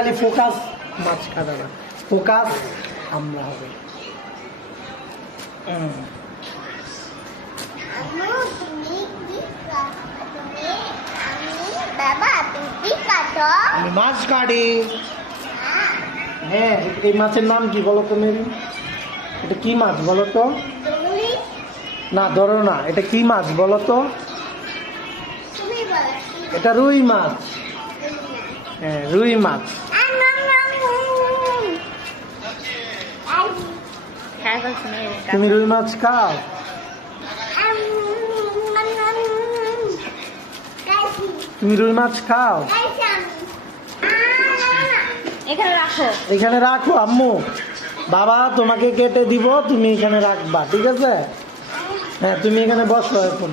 খালি ফোকাস মাছ কাটা না, ফোকাস আমরা হবে। আমি মাছ কাটি। হ্যাঁ, এই মাছের নাম কি বলো তো মেরি? এটা কি মাছ বলো তো? না ধরো না, এটা কি মাছ বলো তো? এটা রুই মাছ। হ্যাঁ, রুই মাছ। তুমি রুই মাছ খাও? তুমি রুই মাছ খাও? এখানে রাখো আম্মু, বাবা তোমাকে কেটে দিব, তুমি এখানে রাখবা, ঠিক আছে? হ্যাঁ, তুমি এখানে বসো এখন।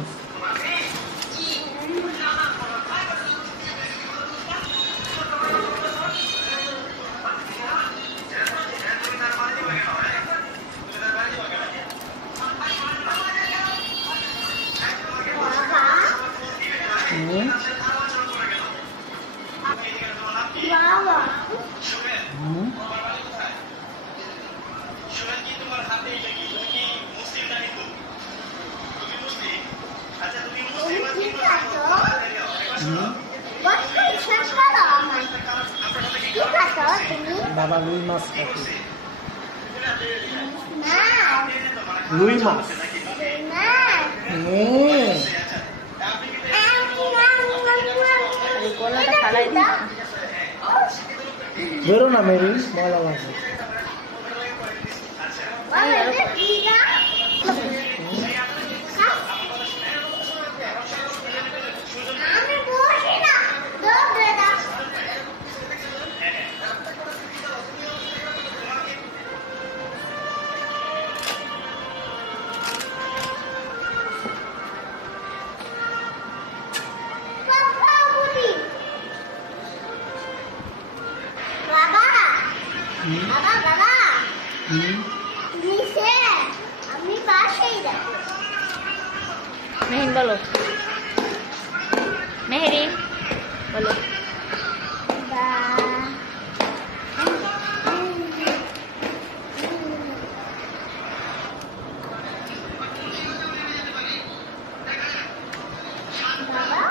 বাবা রুই মাছ খাবে। রুই মাছ বেরো না মেরি, ময়লা মাছ। মেহিন বলো, মেহেরি বলো। বাবা